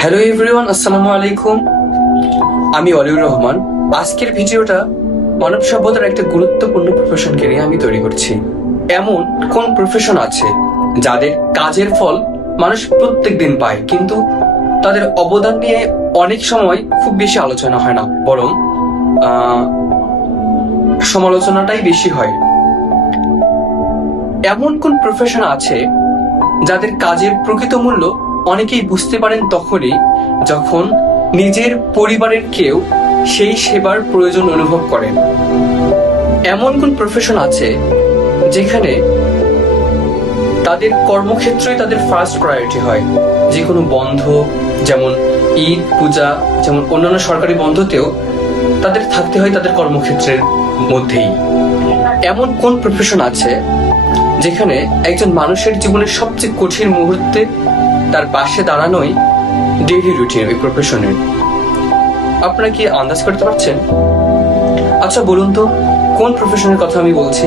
Hello everyone, আসসালামু আলাইকুম। আমি অলিউর রহমান। আজকের ভিডিওটা মানব সভ্যতার একটা গুরুত্বপূর্ণ প্রফেশনকে নিয়ে আমি তৈরি করছি। এমন কোন প্রফেশন আছে যাদের কাজের ফল মানুষ প্রত্যেক দিন পায়, কিন্তু তাদের অবদান নিয়ে অনেক সময় খুব বেশি আলোচনা হয় না, বরং সমালোচনাটাই বেশি হয়। এমন কোন প্রফেশন আছে যাদের কাজের প্রকৃত মূল্য অনেকেই বুঝতে পারেন তখনই যখন নিজের পরিবারের কেউ সেই সেবার প্রয়োজন অনুভব করেন। এমন কোন প্রফেশন আছে যেখানে তাদের কর্মক্ষেত্রই তাদের ফার্স্ট প্রায়োরিটি হয়। যে কোনো বন্ধ, যেমন ঈদ, পূজা, যেমন অন্যান্য সরকারি বন্ধতেও তাদের থাকতে হয় তাদের কর্মক্ষেত্রের মধ্যেই। এমন কোন প্রফেশন আছে যেখানে একজন মানুষের জীবনের সবচেয়ে কঠিন মুহূর্তে তার পাশে দাঁড়ানোই ডেইলি রুটিন ওই প্রফেশনের। আপনারা কি আন্দাজ করতে পারছেন? আচ্ছা বলুন তো, কোন প্রফেশনের কথা আমি বলছি?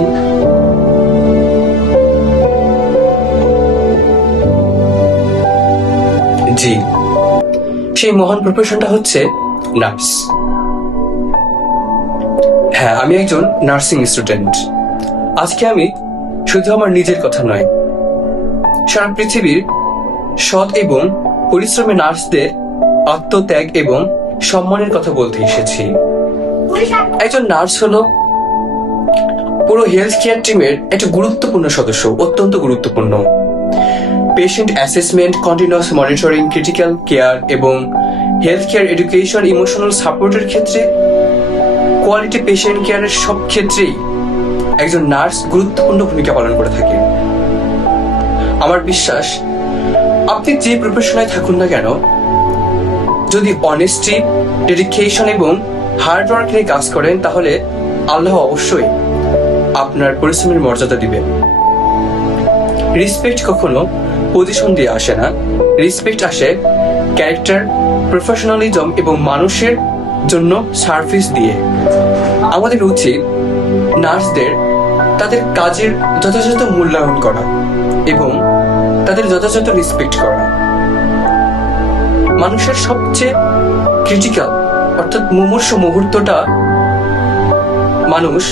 জি, সেই মহান প্রফেশনটা হচ্ছে নার্স। হ্যাঁ, আমি একজন নার্সিং স্টুডেন্ট। আজকে আমি শুধু আমার নিজের কথা নয়, সারা পৃথিবীর সৎ এবং পরিশ্রমী নার্সদের আত্মত্যাগ এবং সম্মানের কথা বলতে এসেছি। একজন নার্স হলো পুরো হেলথ কেয়ার টিমের একটা গুরুত্বপূর্ণ সদস্য, অত্যন্ত গুরুত্বপূর্ণ। Patient assessment, continuous monitoring, critical care এবং হেলথ কেয়ার এডুকেশন, ইমোশনাল সাপোর্টের ক্ষেত্রে, কোয়ালিটি পেশেন্ট কেয়ারের সব ক্ষেত্রেই একজন নার্স গুরুত্বপূর্ণ ভূমিকা পালন করে থাকে। আমার বিশ্বাস, আপনি যে প্রফেশনে থাকুন না কেন, যদি অনেস্টি, ডেডিকেশন এবং হার্ড ওয়ার্ক নিয়ে কাজ করেন, তাহলে আল্লাহ অবশ্যই আপনার পরিশ্রমের মর্যাদা দিবেন। রেসপেক্ট কখনো পজিশন দিয়ে আসে না, রেসপেক্ট আসে ক্যারেক্টার, প্রফেশনালিজম এবং মানুষের জন্য সার্ভিস দিয়ে। আমাদের উচিত নার্সদের তাদের কাজের যথাযথ মূল্যায়ন করা এবং তাদের যথাযথ রেসপেক্ট করা। মানুষের সবচেয়ে ক্রিটিক্যাল অর্থাৎ মুমূর্ষু মুহূর্তটা মানুষ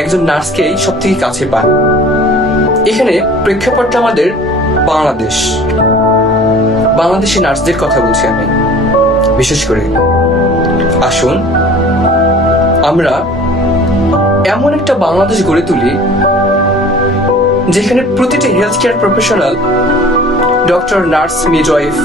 একজন নার্সকেই সব থেকে কাছে পায়। এখানে প্রেক্ষাপটটা আমাদের বাংলাদেশি নার্সদের কথা বলছি আমি বিশেষ করে। আসুন আমরা এমন একটা বাংলাদেশ গড়ে তুলি যেখানে প্রতিটি health care professional, doctor, nurse, midwife